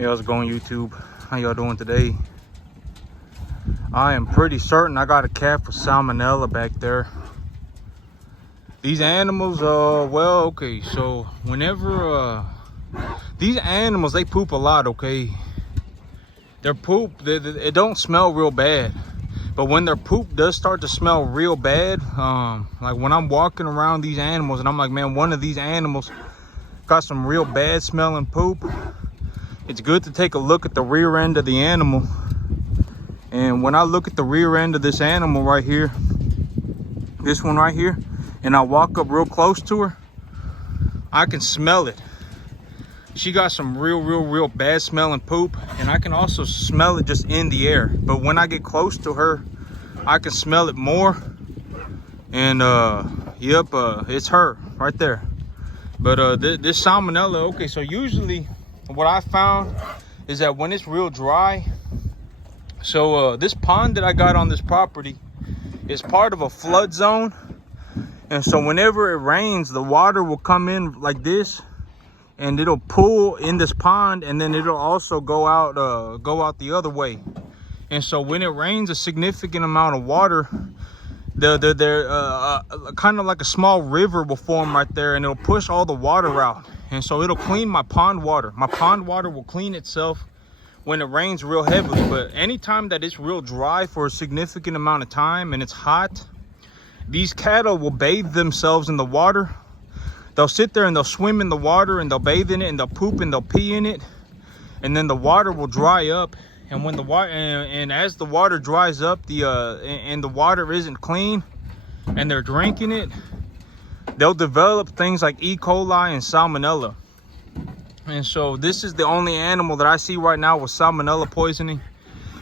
Hey, how's it going, YouTube? How y'all doing today? I am pretty certain I got a calf with salmonella back there. These animals, well, okay, so whenever these animals, they poop a lot, okay? Their poop, it don't smell real bad, but when their poop does start to smell real bad, like when I'm walking around these animals and I'm like, man, one of these animals got some real bad smelling poop, it's good to take a look at the rear end of the animal. And when I look at the rear end of this animal right here, this one right here, and I walk up real close to her, I can smell it. She got some real bad smelling poop, and I can also smell it just in the air. But when I get close to her, I can smell it more. And yep, it's her right there. But this salmonella, okay, so usually what I found is that when it's real dry, so this pond that I got on this property is part of a flood zone. And so whenever it rains, the water will come in like this and it'll pool in this pond, and then it'll also go out the other way. And so when it rains a significant amount of water, kind of like a small river will form right there, and it'll push all the water out. And so it'll clean my pond water. My pond water will clean itself when it rains real heavily. But anytime that it's real dry for a significant amount of time and it's hot, these cattle will bathe themselves in the water. They'll sit there and they'll swim in the water and they'll bathe in it and they'll poop and they'll pee in it. And then the water will dry up. And when the water and as the water dries up, and the water isn't clean and they're drinking it, they'll develop things like E. coli and salmonella. And so this is the only animal that I see right now with salmonella poisoning.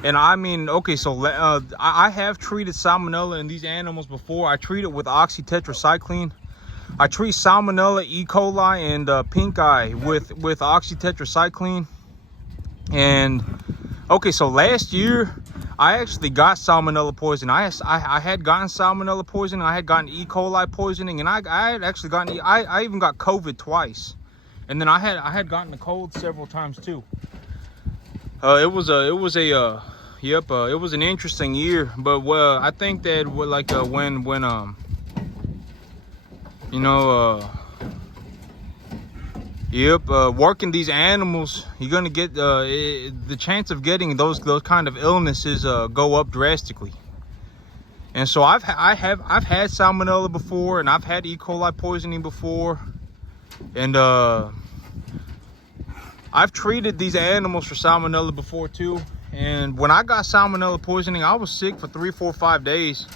And I mean, okay, so I have treated salmonella in these animals before. I treat it with oxytetracycline. I treat salmonella, E. coli, and pink eye with oxytetracycline. And okay, so last year I actually got salmonella poisoning. I had gotten salmonella poisoning. I had gotten E. coli poisoning, and I had actually gotten I even got COVID twice. And then I had gotten a cold several times too. It was an interesting year. But I think that working these animals, you're gonna get the chance of getting those kind of illnesses go up drastically. And so I've had salmonella before, and I've had E. coli poisoning before. And I've treated these animals for salmonella before too. And when I got salmonella poisoning, I was sick for 3, 4, 5 days.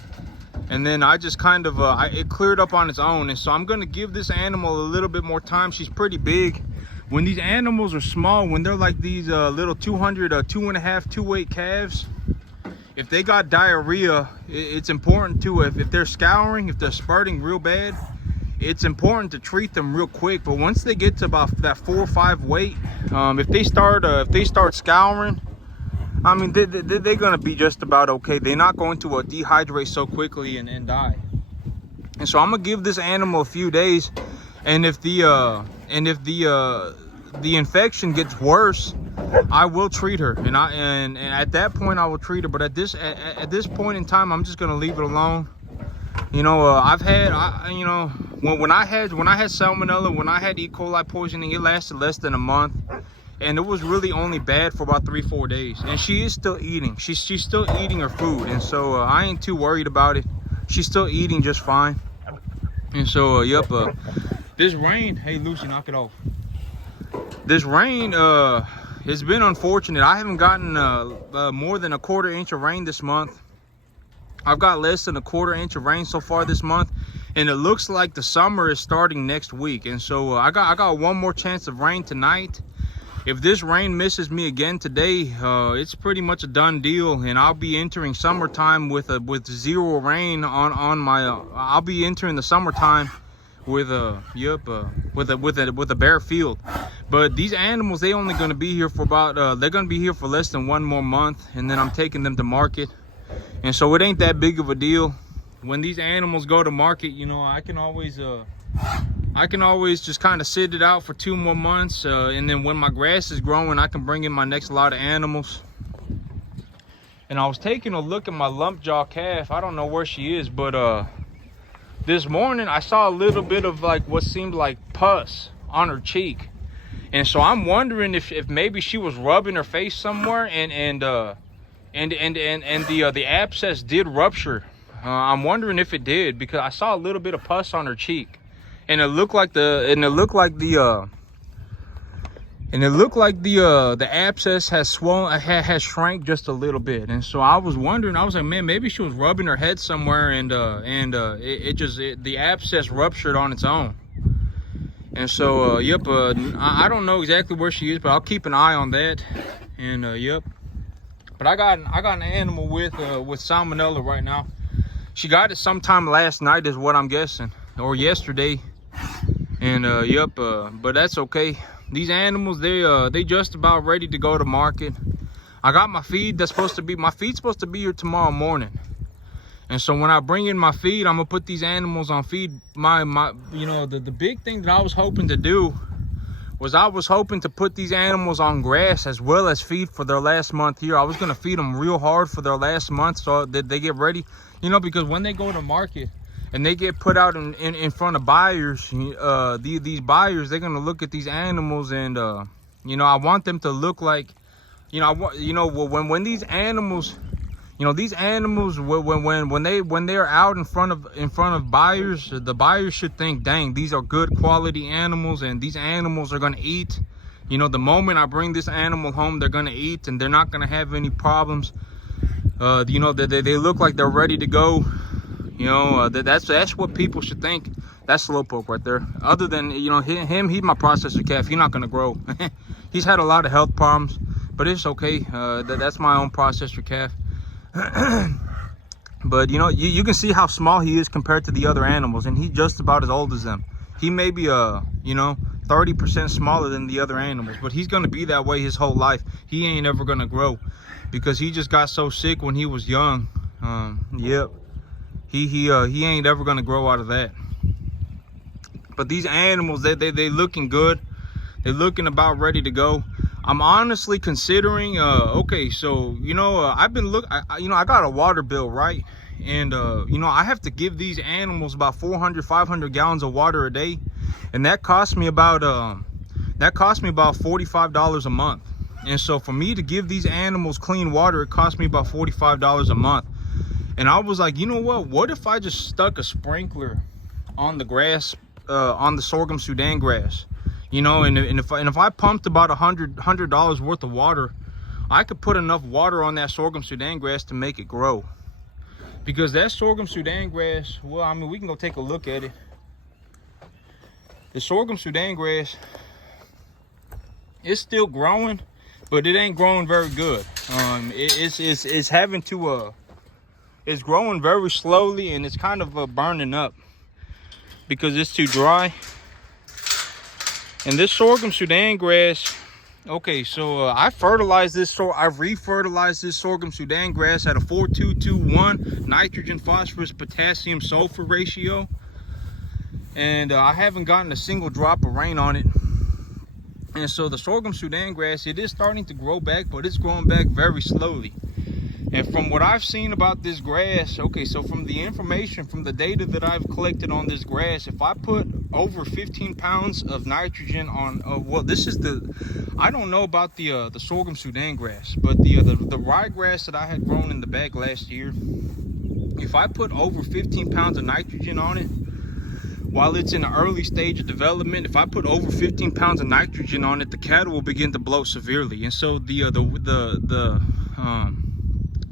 And then I just kind of, it cleared up on its own. And so I'm going to give this animal a little bit more time. She's pretty big. When these animals are small, when they're like these little 2.5, 2-weight calves, if they got diarrhea, it's important to, if they're scouring, if they're spurting real bad, it's important to treat them real quick. But once they get to about that 4 or 5 weight, if they start scouring, I mean, they're gonna be just about okay. They're not going to dehydrate so quickly and die. And so I'm gonna give this animal a few days, and if the infection gets worse, I will treat her. And at that point I will treat her. But at this point in time, I'm just gonna leave it alone. You know, when I had salmonella, when I had E. coli poisoning, it lasted less than a month. And it was really only bad for about 3-4 days. And she is still eating. She's still eating her food. And so I ain't too worried about it. She's still eating just fine. And so, this rain, hey Lucy, knock it off. This rain has been unfortunate. I haven't gotten more than a 1/4 inch of rain this month. I've got less than a 1/4 inch of rain so far this month. And it looks like the summer is starting next week. And so I got one more chance of rain tonight. If this rain misses me again today, it's pretty much a done deal, and I'll be entering summertime with zero rain on my. I'll be entering the summertime with a bare field. But these animals, they only going to be here for about. They're going to be here for less than 1 more month, and then I'm taking them to market, and so it ain't that big of a deal. When these animals go to market, you know, I can always I can always just kind of sit it out for 2 more months, and then when my grass is growing, I can bring in my next lot of animals. And I was taking a look at my lump jaw calf. I don't know where she is, but this morning I saw a little bit of like what seemed like pus on her cheek, and so I'm wondering if maybe she was rubbing her face somewhere, and the abscess did rupture. I'm wondering if it did, because I saw a little bit of pus on her cheek. And it looked like the abscess has swollen, has shrank just a little bit. And so I was wondering, I was like, man, maybe she was rubbing her head somewhere, and the abscess ruptured on its own. And so yep, I don't know exactly where she is, but I'll keep an eye on that. And yep. But I got an animal with salmonella right now. She got it sometime last night, is what I'm guessing, or yesterday. And yep, but that's okay. These animals, they just about ready to go to market. I got my feed that's supposed to be, my feed's supposed to be here tomorrow morning. And so when I bring in my feed, I'm gonna put these animals on feed. You know, the big thing that I was hoping to do was I was hoping to put these animals on grass as well as feed for their last month here. I was gonna feed them real hard for their last month so that they get ready, you know, because when they go to market and they get put out in front of buyers, these buyers, they're gonna look at these animals, and you know, I want them to look like, you know, when these animals, you know, these animals, when they're out in front of buyers, the buyers should think, dang, these are good quality animals, and these animals are gonna eat. You know, the moment I bring this animal home, they're gonna eat, and they're not gonna have any problems. You know, they look like they're ready to go. You know, that's what people should think. That's Slowpoke right there. Other than, you know, he's my processor calf. He's not gonna grow. He's had a lot of health problems, but it's okay. That's my own processor calf. But you know, you can see how small he is compared to the other animals, and he's just about as old as them. He may be you know, 30% smaller than the other animals, but he's gonna be that way his whole life. He ain't ever gonna grow because he just got so sick when he was young. Yep. He ain't ever gonna grow out of that. But these animals, they looking good. They're looking about ready to go. I'm honestly considering, okay, so, you know, I've been you know, I got a water bill, right? And, you know, I have to give these animals about 400, 500 gallons of water a day. And that cost me about $45 a month. And so for me to give these animals clean water, it cost me about $45 a month. And I was like, you know what if I just stuck a sprinkler on the grass, on the sorghum Sudan grass, you know, and if I pumped about $100 worth of water, I could put enough water on that sorghum Sudan grass to make it grow. Because that sorghum Sudan grass, well, I mean, we can go take a look at it. The sorghum Sudan grass, it's still growing, but it ain't growing very good. It's having to it's growing very slowly, and it's kind of burning up because it's too dry. And this sorghum Sudan grass, okay, so I fertilized this, so I refertilized this sorghum Sudan grass at a 4-2-2-1 nitrogen, phosphorus, potassium, sulfur ratio, and I haven't gotten a single drop of rain on it. And so the sorghum Sudan grass, it is starting to grow back, but it's growing back very slowly. And from what I've seen about this grass, okay, so from the information, from the data that I've collected on this grass, if I put over 15 pounds of nitrogen on, well, this is I don't know about the sorghum Sudan grass, but the ryegrass that I had grown in the bag last year, if I put over 15 pounds of nitrogen on it, while it's in the early stage of development, if I put over 15 pounds of nitrogen on it, the cattle will begin to bloat severely. And so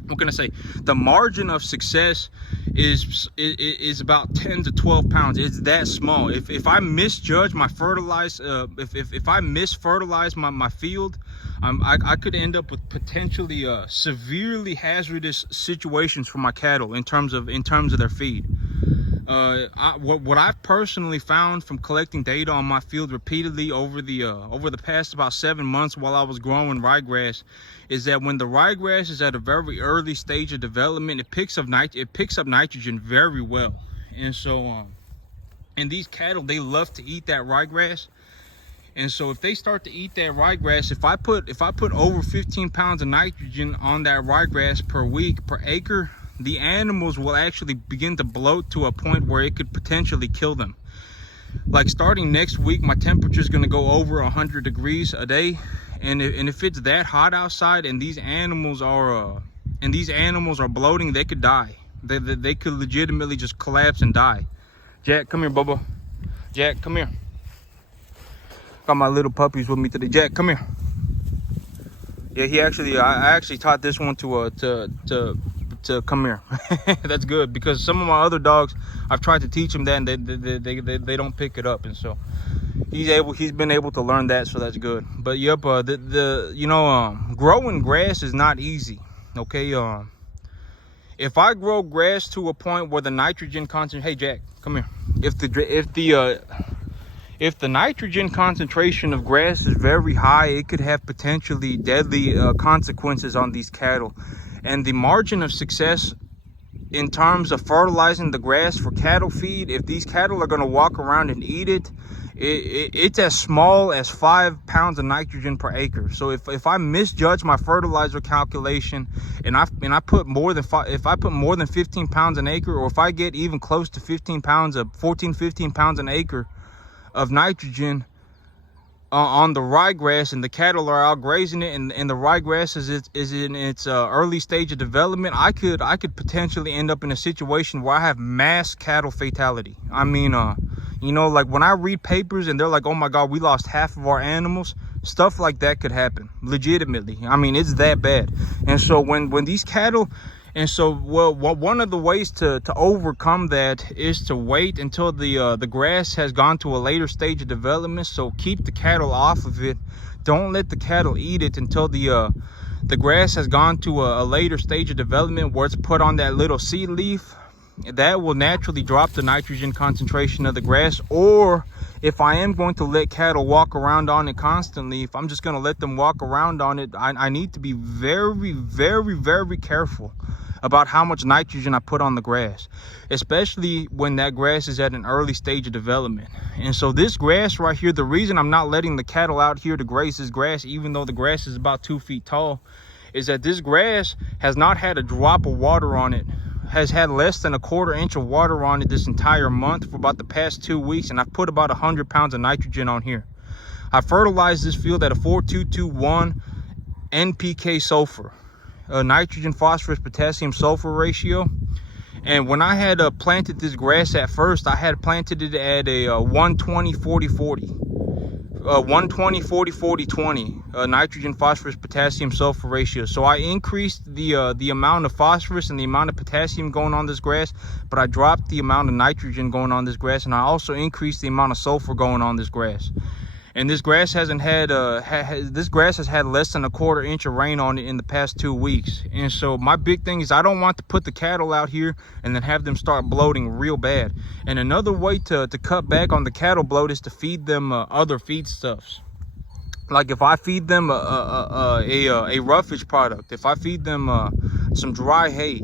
what can I say? The margin of success is about 10 to 12 pounds. It's that small. If I misjudge my fertilize, if I misfertilize my field, I could end up with potentially severely hazardous situations for my cattle in terms of their feed. What I've personally found from collecting data on my field repeatedly over the past about 7 months while I was growing ryegrass is that when the ryegrass is at a very early stage of development, it picks up nitrogen very well. And so And these cattle, they love to eat that ryegrass. And so if they start to eat that ryegrass, if I put over 15 pounds of nitrogen on that ryegrass per week, per acre, the animals will actually begin to bloat to a point where it could potentially kill them. Like starting next week, my temperature is going to go over 100 degrees a day. And if it's that hot outside and these animals are bloating, they could die. They could legitimately just collapse and die. Jack, come here, Bubba. Jack, come here. Got my little puppies with me today. Jack, come here. Yeah, I actually taught this one to come here. That's good, because some of my other dogs, I've tried to teach them that, and they don't pick it up, and so he's been able to learn that, so that's good. But yep, growing grass is not easy. Okay, if I grow grass to a point where the nitrogen concentration, hey Jack, come here. If the nitrogen concentration of grass is very high, it could have potentially deadly consequences on these cattle. And the margin of success in terms of fertilizing the grass for cattle feed, if these cattle are going to walk around and eat it, it's as small as 5 pounds of nitrogen per acre. So if I misjudge my fertilizer calculation and I put more than 15 pounds an acre, or if I get even close to 15 pounds an acre of nitrogen on the ryegrass, and the cattle are out grazing it, and the ryegrass is in its early stage of development, I could potentially end up in a situation where I have mass cattle fatality. I mean, like when I read papers and they're like, oh my God, we lost half of our animals, stuff like that could happen legitimately. I mean, it's that bad. And so when these cattle, and so, well, one of the ways to overcome that is to wait until the grass has gone to a later stage of development. So keep the cattle off of it. Don't let the cattle eat it until the grass has gone to a later stage of development, where it's put on that little seed leaf. That will naturally drop the nitrogen concentration of the grass. Or if I am going to let cattle walk around on it constantly, if I'm just going to let them walk around on it, I need to be very, very, very careful about how much nitrogen I put on the grass, especially when that grass is at an early stage of development. And so this grass right here, the reason I'm not letting the cattle out here to graze this grass, even though the grass is about 2 feet tall, is that this grass has not had a drop of water on it, has had less than 1/4 inch of water on it this entire month for about the past 2 weeks, and I've put about 100 pounds of nitrogen on here. I fertilized this field at a 4:2:1 NPK sulfur, nitrogen, phosphorus, potassium, sulfur ratio. And when I had planted this grass at first, I had planted it at a 120-40-40. 120-40-40-20 nitrogen, phosphorus, potassium, sulfur ratio. So I increased the amount of phosphorus and the amount of potassium going on this grass, but I dropped the amount of nitrogen going on this grass, and I also increased the amount of sulfur going on this grass. And this grass hasn't had this grass has had less than 1/4 inch of rain on it in the past 2 weeks. And so my big thing is I don't want to put the cattle out here and then have them start bloating real bad. And another way to cut back on the cattle bloat is to feed them other feedstuffs. Like if I feed them a roughage product, if I feed them some dry hay,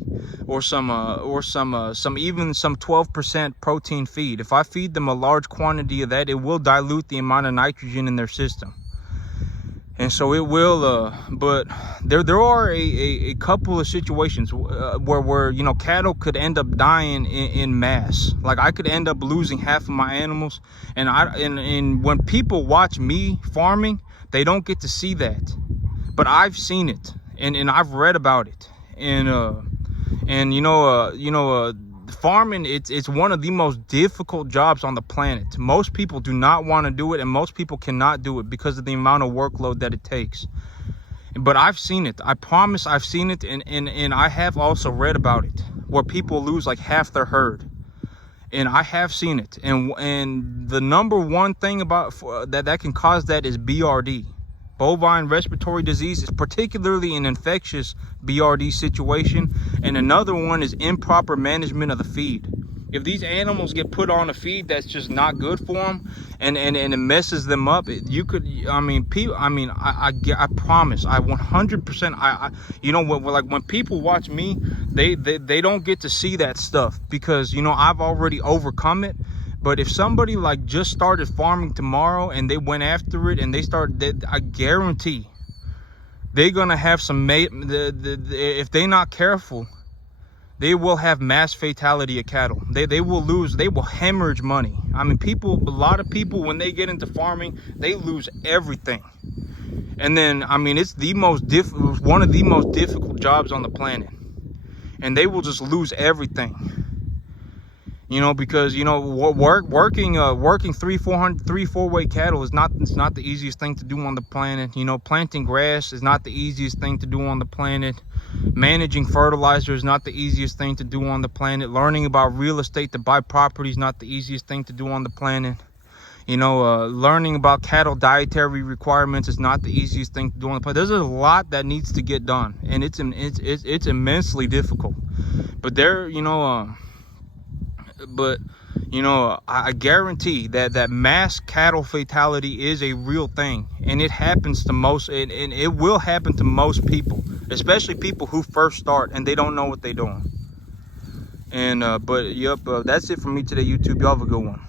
or some 12% protein feed, if I feed them a large quantity of that, it will dilute the amount of nitrogen in their system. And so it will, but there are a couple of situations where cattle could end up dying in mass. Like I could end up losing half of my animals, and when people watch me farming, they don't get to see that, but I've seen it, and I've read about it, and farming, it's one of the most difficult jobs on the planet. Most people do not want to do it, and most people cannot do it because of the amount of workload that it takes. But I've seen it. I promise I've seen it, and I have also read about it, where people lose like half their herd. And I have seen it, and the number one thing about that can cause that is BRD, bovine respiratory disease, is particularly an infectious BRD situation. And another one is improper management of the feed. If these animals get put on a feed that's just not good for them, and it messes them up, I promise, I 100%, when people watch me, they don't get to see that stuff, because I've already overcome it. But if somebody like just started farming tomorrow and they went after it and I guarantee they're gonna have some if they're not careful, they will have mass fatality of cattle. They will hemorrhage money. I mean, a lot of people, when they get into farming, they lose everything. And then, I mean, it's one of the most difficult jobs on the planet. And they will just lose everything. You know, because, you know, working 3-4 weight cattle it's not the easiest thing to do on the planet. You know, planting grass is not the easiest thing to do on the planet. Managing fertilizer is not the easiest thing to do on the planet. Learning about real estate to buy property is not the easiest thing to do on the planet. You know, learning about cattle dietary requirements is not the easiest thing to do on the planet. There's a lot that needs to get done, and it's immensely difficult. But I guarantee that mass cattle fatality is a real thing, and it happens to most, and it will happen to most people, especially people who first start and they don't know what they're doing. And but yep, that's it for me today, YouTube. Y'all have a good one.